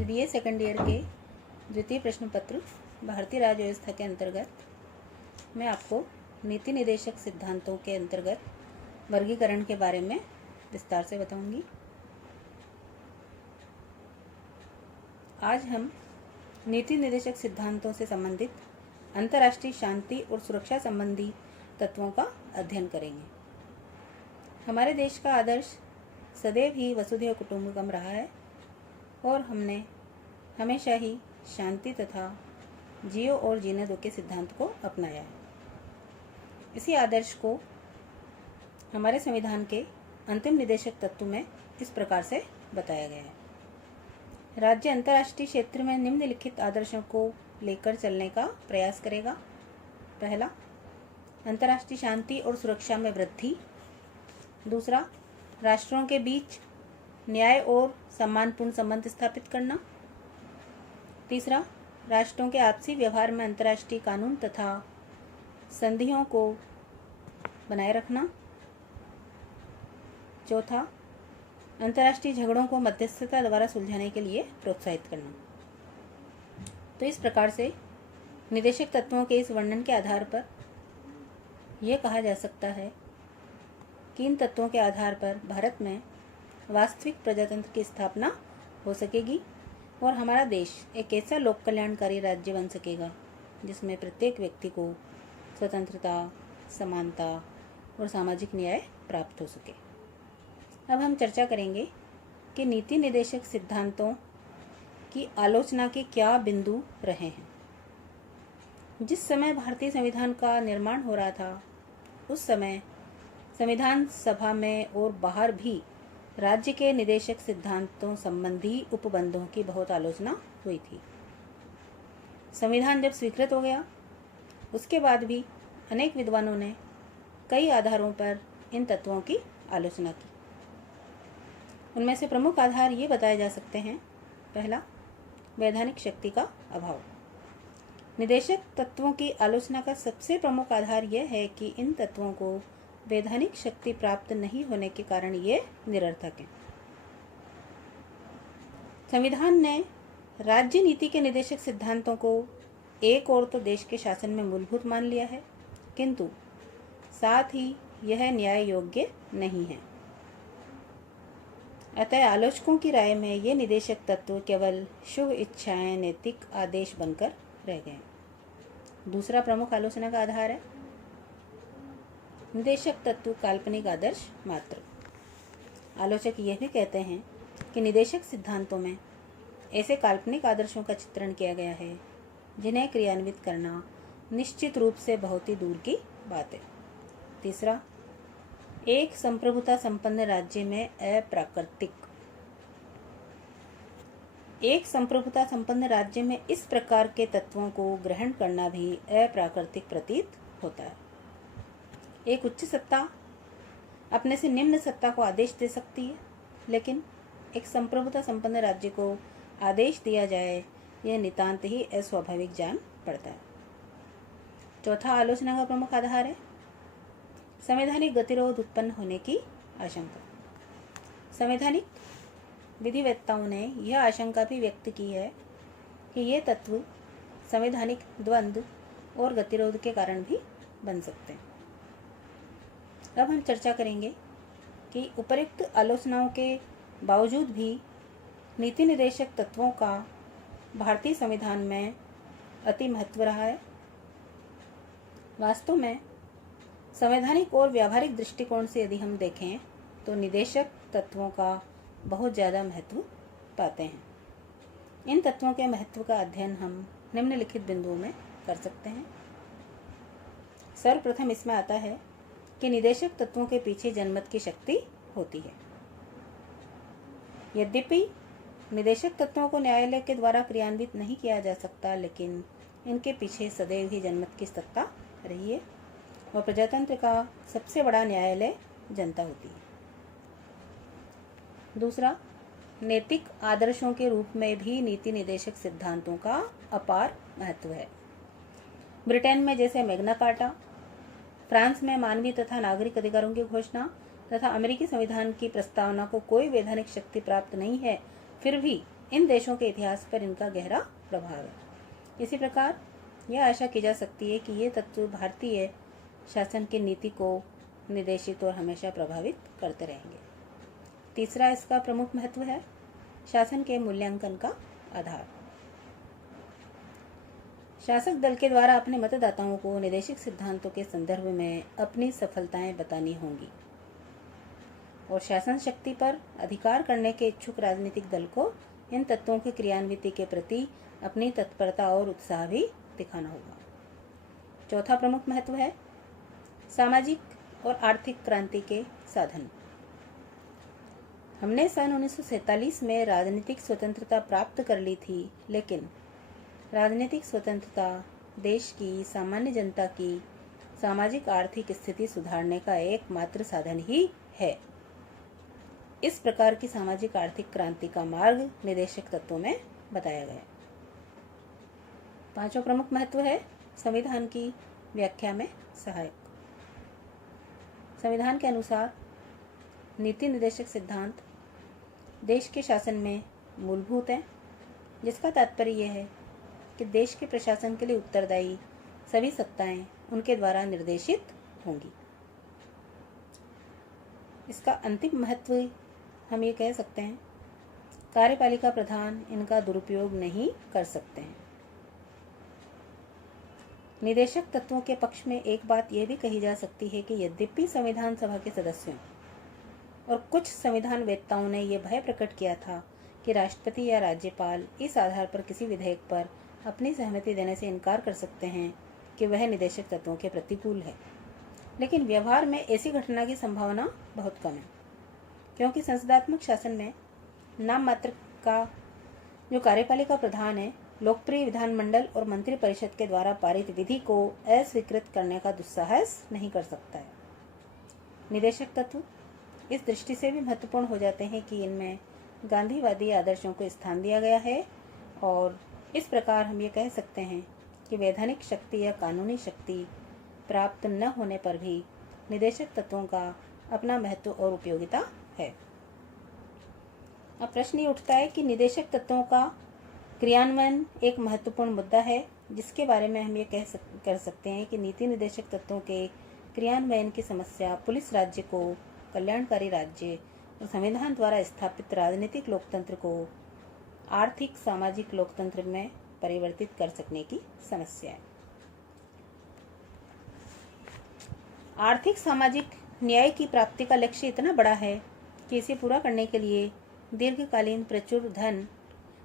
आज BA second year के द्वितीय प्रश्न पत्र भारतीय राज्य व्यवस्था के अंतर्गत मैं आपको नीति निदेशक सिद्धांतों के अंतर्गत वर्गीकरण के बारे में विस्तार से बताऊंगी। आज हम नीति निदेशक सिद्धांतों से संबंधित अंतर्राष्ट्रीय शांति और सुरक्षा संबंधी तत्वों का अध्ययन करेंगे। हमारे देश का आदर्श सदैव ही वसुधैव कुटुंबकम रहा है और हमने हमेशा ही शांति तथा जियो और जीने दो के सिद्धांत को अपनाया है। इसी आदर्श को हमारे संविधान के अंतिम निदेशक तत्व में इस प्रकार से बताया गया है। राज्य अंतर्राष्ट्रीय क्षेत्र में निम्नलिखित आदर्शों को लेकर चलने का प्रयास करेगा। पहला, अंतर्राष्ट्रीय शांति और सुरक्षा में वृद्धि। दूसरा, राष्ट्रों के बीच न्याय और सम्मानपूर्ण संबंध स्थापित करना। तीसरा, राष्ट्रों के आपसी व्यवहार में अंतर्राष्ट्रीय कानून तथा संधियों को बनाए रखना। चौथा, अंतर्राष्ट्रीय झगड़ों को मध्यस्थता द्वारा सुलझाने के लिए प्रोत्साहित करना। तो इस प्रकार से निदेशक तत्वों के इस वर्णन के आधार पर यह कहा जा सकता है कि इन तत्वों के आधार पर भारत में वास्तविक प्रजातंत्र की स्थापना हो सकेगी और हमारा देश एक ऐसा लोक कल्याणकारी राज्य बन सकेगा जिसमें प्रत्येक व्यक्ति को स्वतंत्रता, समानता और सामाजिक न्याय प्राप्त हो सके। अब हम चर्चा करेंगे कि नीति निदेशक सिद्धांतों की आलोचना के क्या बिंदु रहे हैं। जिस समय भारतीय संविधान का निर्माण हो रहा था उस समय संविधान सभा में और बाहर भी राज्य के निदेशक सिद्धांतों संबंधी उपबंधों की बहुत आलोचना हुई थी। संविधान जब स्वीकृत हो गया उसके बाद भी अनेक विद्वानों ने कई आधारों पर इन तत्वों की आलोचना की। उनमें से प्रमुख आधार ये बताए जा सकते हैं। पहला, वैधानिक शक्ति का अभाव। निदेशक तत्वों की आलोचना का सबसे प्रमुख आधार यह है कि इन तत्वों को वैधानिक शक्ति प्राप्त नहीं होने के कारण ये निरर्थक हैं। संविधान ने राज्य नीति के निदेशक सिद्धांतों को एक ओर तो देश के शासन में मूलभूत मान लिया है, किंतु साथ ही यह न्याय योग्य नहीं है। अतः आलोचकों की राय में ये निदेशक तत्व केवल शुभ इच्छाएं, नैतिक आदेश बनकर रह गए। दूसरा प्रमुख आलोचना का आधार है निदेशक तत्व काल्पनिक आदर्श मात्र। आलोचक यह भी कहते हैं कि निदेशक सिद्धांतों में ऐसे काल्पनिक आदर्शों का चित्रण किया गया है जिन्हें क्रियान्वित करना निश्चित रूप से बहुत ही दूर की बात है। तीसरा, एक संप्रभुता संपन्न राज्य में इस प्रकार के तत्वों को ग्रहण करना भी अप्राकृतिक प्रतीत होता है। एक उच्च सत्ता अपने से निम्न सत्ता को आदेश दे सकती है, लेकिन एक संप्रभुता संपन्न राज्य को आदेश दिया जाए यह नितांत ही अस्वाभाविक जान पड़ता है। चौथा आलोचना का प्रमुख आधार है संवैधानिक गतिरोध उत्पन्न होने की आशंका। संवैधानिक विधिवेत्ताओं ने यह आशंका भी व्यक्त की है कि ये तत्व संवैधानिक द्वंद्व और गतिरोध के कारण भी बन सकते हैं। अब हम चर्चा करेंगे कि उपर्युक्त आलोचनाओं के बावजूद भी नीति निदेशक तत्वों का भारतीय संविधान में अति महत्व रहा है। वास्तव में संवैधानिक और व्यावहारिक दृष्टिकोण से यदि हम देखें तो निदेशक तत्वों का बहुत ज़्यादा महत्व पाते हैं। इन तत्वों के महत्व का अध्ययन हम निम्नलिखित बिंदुओं में कर सकते हैं। सर्वप्रथम इसमें आता है कि निदेशक तत्वों के पीछे जनमत की शक्ति होती है। यद्यपि निदेशक तत्वों को न्यायालय के द्वारा क्रियान्वित नहीं किया जा सकता, लेकिन इनके पीछे सदैव ही जनमत की सत्ता रही है और प्रजातंत्र का सबसे बड़ा न्यायालय जनता होती है। दूसरा, नैतिक आदर्शों के रूप में भी नीति निदेशक सिद्धांतों का अपार महत्व है। ब्रिटेन में जैसे मैग्ना कार्टा, फ्रांस में मानवीय तथा नागरिक अधिकारों की घोषणा तथा अमेरिकी संविधान की प्रस्तावना को कोई वैधानिक शक्ति प्राप्त नहीं है, फिर भी इन देशों के इतिहास पर इनका गहरा प्रभाव है। इसी प्रकार यह आशा की जा सकती है कि ये तत्व भारतीय शासन की नीति को निर्देशित और हमेशा प्रभावित करते रहेंगे। तीसरा इसका प्रमुख महत्व है शासन के मूल्यांकन का आधार। शासक दल के द्वारा अपने मतदाताओं को निर्देशित सिद्धांतों के संदर्भ में अपनी सफलताएं बतानी होंगी और शासन शक्ति पर अधिकार करने के इच्छुक राजनीतिक दल को इन तत्वों की क्रियान्विति के प्रति अपनी तत्परता और उत्साह भी दिखाना होगा। चौथा प्रमुख महत्व है सामाजिक और आर्थिक क्रांति के साधन। हमने सन 1947 में राजनीतिक स्वतंत्रता प्राप्त कर ली थी, लेकिन राजनीतिक स्वतंत्रता देश की सामान्य जनता की सामाजिक आर्थिक स्थिति सुधारने का एकमात्र साधन ही है। इस प्रकार की सामाजिक आर्थिक क्रांति का मार्ग निर्देशक तत्वों में बताया गया। पांचवा प्रमुख महत्व है संविधान की व्याख्या में सहायक। संविधान के अनुसार नीति निर्देशक सिद्धांत देश के शासन में मूलभूत हैं, जिसका तात्पर्य यह है कि देश के प्रशासन के लिए उत्तरदायी सभी सत्ताएं उनके द्वारा निर्देशित होंगी। इसका अंतिम महत्व हम ये कह सकते हैं कार्यपालिका प्रधान इनका दुरुपयोग नहीं कर सकते हैं। निदेशक तत्वों के पक्ष में एक बात यह भी कही जा सकती है कि यद्यपि संविधान सभा के सदस्यों और कुछ संविधान वेत्ताओं ने यह भय प्रकट किया था कि राष्ट्रपति या राज्यपाल इस आधार पर किसी विधेयक पर अपनी सहमति देने से इनकार कर सकते हैं कि वह निदेशक तत्वों के प्रतिकूल है, लेकिन व्यवहार में ऐसी घटना की संभावना बहुत कम है, क्योंकि संसदात्मक शासन में नाम मात्र का जो कार्यपालिका प्रधान है लोकप्रिय विधानमंडल और मंत्री परिषद के द्वारा पारित विधि को अस्वीकृत करने का दुस्साहस नहीं कर सकता है। निदेशक तत्व इस दृष्टि से भी महत्वपूर्ण हो जाते हैं कि इनमें गांधीवादी आदर्शों को स्थान दिया गया है और इस प्रकार हम ये कह सकते हैं कि वैधानिक शक्ति या कानूनी शक्ति प्राप्त न होने पर भी निदेशक तत्वों का अपना महत्व और उपयोगिता है। अब प्रश्न ये उठता है कि निदेशक तत्वों का क्रियान्वयन एक महत्वपूर्ण मुद्दा है, जिसके बारे में हम ये कर सकते हैं कि नीति निर्देशक तत्वों के क्रियान्वयन की समस्या पुलिस राज्य को कल्याणकारी राज्य और संविधान द्वारा स्थापित राजनीतिक लोकतंत्र को आर्थिक सामाजिक लोकतंत्र में परिवर्तित कर सकने की समस्या है। आर्थिक सामाजिक न्याय की प्राप्ति का लक्ष्य इतना बड़ा है कि इसे पूरा करने के लिए दीर्घकालीन प्रचुर धन,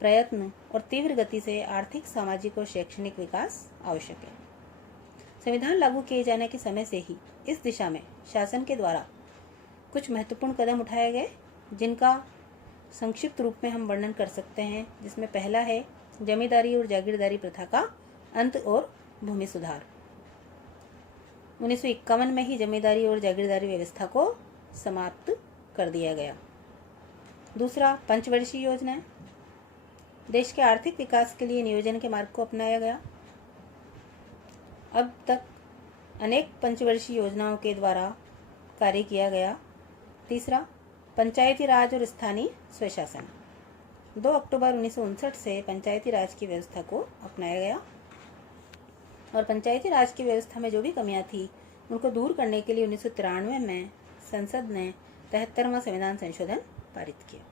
प्रयत्न और तीव्र गति से आर्थिक, सामाजिक और शैक्षणिक विकास आवश्यक है। संविधान लागू किए जाने के समय से ही इस दिशा में शासन के द्वारा कुछ महत्वपूर्ण कदम उठाए गए, जिनका संक्षिप्त रूप में हम वर्णन कर सकते हैं, जिसमें पहला है जमींदारी और जागीरदारी प्रथा का अंत और भूमि सुधार। 1951 में ही जमींदारी और जागीरदारी व्यवस्था को समाप्त कर दिया गया। दूसरा, पंचवर्षीय योजनाएं। देश के आर्थिक विकास के लिए नियोजन के मार्ग को अपनाया गया। अब तक अनेक पंचवर्षीय योजनाओं के द्वारा कार्य किया गया। तीसरा, पंचायती राज और स्थानीय स्वशासन। 2 अक्टूबर 1959 से पंचायती राज की व्यवस्था को अपनाया गया और पंचायती राज की व्यवस्था में जो भी कमियां थी उनको दूर करने के लिए 1993 में संसद ने 73वां संविधान संशोधन पारित किया।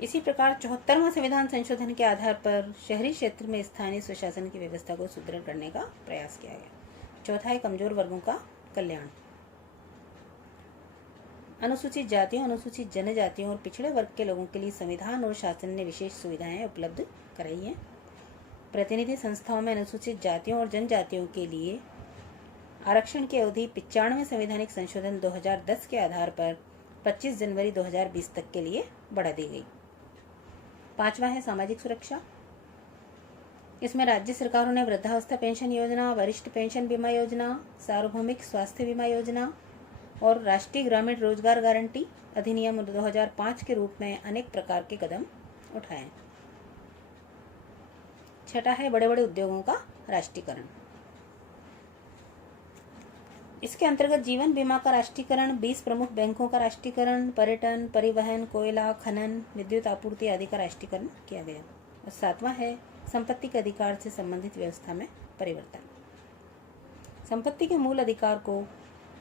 इसी प्रकार 74वां संविधान संशोधन के आधार पर शहरी क्षेत्र में स्थानीय स्वशासन की व्यवस्था को सुदृढ़ करने का प्रयास किया गया। चौथा है कमजोर वर्गों का कल्याण। अनुसूचित जातियों, अनुसूचित जनजातियों और पिछड़े वर्ग के लोगों के लिए संविधान और शासन ने विशेष सुविधाएं उपलब्ध कराई हैं। प्रतिनिधि संस्थाओं में अनुसूचित जातियों और जनजातियों के लिए आरक्षण की अवधि 95वें संवैधानिक संशोधन 2010 के आधार पर 25 जनवरी 2020 तक के लिए बढ़ा दी गई। पांचवा है सामाजिक सुरक्षा। इसमें राज्य सरकारों ने वृद्धावस्था पेंशन योजना, वरिष्ठ पेंशन बीमा योजना, सार्वभौमिक स्वास्थ्य बीमा योजना और राष्ट्रीय ग्रामीण रोजगार गारंटी अधिनियम 2005 के रूप में अनेक प्रकार के कदम उठाए। छठा है बड़े बड़े उद्योगों का राष्ट्रीयकरण। इसके अंतर्गत जीवन बीमा का राष्ट्रीयकरण, 20 प्रमुख बैंकों का राष्ट्रीयकरण, पर्यटन, परिवहन, कोयला, खनन, विद्युत आपूर्ति आदि का राष्ट्रीयकरण किया गया। और 7वां है संपत्ति के अधिकार से संबंधित व्यवस्था में परिवर्तन। संपत्ति के मूल अधिकार को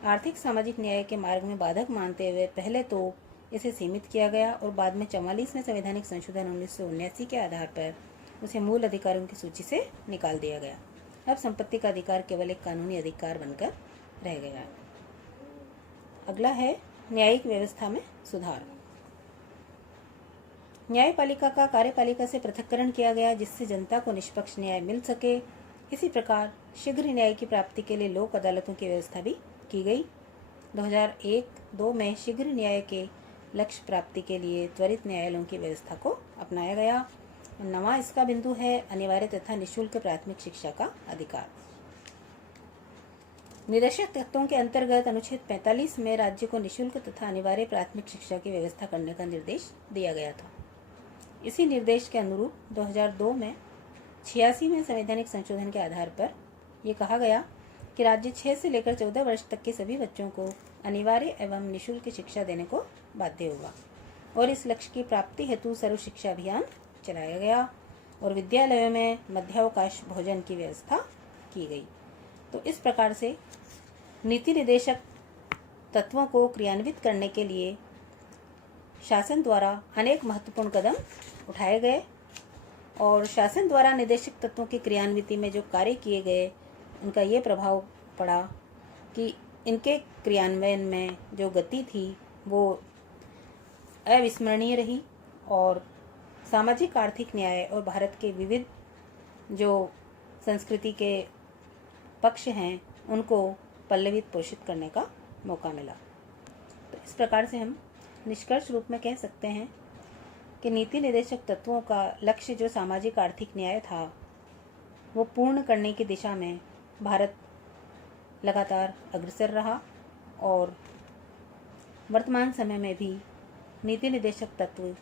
आर्थिक सामाजिक न्याय के मार्ग में बाधक मानते हुए पहले तो इसे सीमित किया गया और बाद में 44वें संवैधानिक संशोधन 1979 के आधार पर उसे मूल अधिकारों की सूची से निकाल दिया गया। अब संपत्ति का अधिकार केवल एक कानूनी अधिकार बनकर रह गया। अगला है न्यायिक व्यवस्था में सुधार। न्यायपालिका का कार्यपालिका से पृथक्करण किया गया जिससे जनता को निष्पक्ष न्याय मिल सके। इसी प्रकार शीघ्र न्याय की प्राप्ति के लिए लोक अदालतों की व्यवस्था भी की गई। 2001-2 में शीघ्र न्याय के लक्ष्य प्राप्ति के लिए त्वरित न्यायालयों की व्यवस्था को अपनाया गया। 9वां इसका बिंदु है अनिवार्य तथा निःशुल्क प्राथमिक शिक्षा का अधिकार। निदेशक तत्वों के अंतर्गत अनुच्छेद 45 में राज्य को निःशुल्क तथा अनिवार्य प्राथमिक शिक्षा की व्यवस्था करने का निर्देश दिया गया था। इसी निर्देश के अनुरूप 2002 में 86वें संवैधानिक संशोधन के आधार पर यह कहा गया कि राज्य 6 से लेकर 14 वर्ष तक के सभी बच्चों को अनिवार्य एवं निःशुल्क शिक्षा देने को बाध्य होगा और इस लक्ष्य की प्राप्ति हेतु सर्व शिक्षा अभियान चलाया गया और विद्यालयों में मध्यावकाश भोजन की व्यवस्था की गई। तो इस प्रकार से नीति निर्देशक तत्वों को क्रियान्वित करने के लिए शासन द्वारा अनेक महत्वपूर्ण कदम उठाए गए और शासन द्वारा निर्देशक तत्वों की क्रियान्विति में जो कार्य किए गए उनका ये प्रभाव पड़ा कि इनके क्रियान्वयन में जो गति थी वो अविस्मरणीय रही और सामाजिक आर्थिक न्याय और भारत के विविध जो संस्कृति के पक्ष हैं उनको पल्लवित पोषित करने का मौका मिला। तो इस प्रकार से हम निष्कर्ष रूप में कह सकते हैं कि नीति निर्देशक तत्वों का लक्ष्य जो सामाजिक आर्थिक न्याय था वो पूर्ण करने की दिशा में भारत लगातार अग्रसर रहा और वर्तमान समय में भी नीति निर्देशक तत्व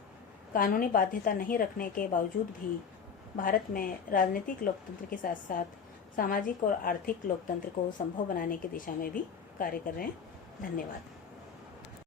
कानूनी बाध्यता नहीं रखने के बावजूद भी भारत में राजनीतिक लोकतंत्र के साथ साथ सामाजिक और आर्थिक लोकतंत्र को संभव बनाने की दिशा में भी कार्य कर रहे हैं। धन्यवाद।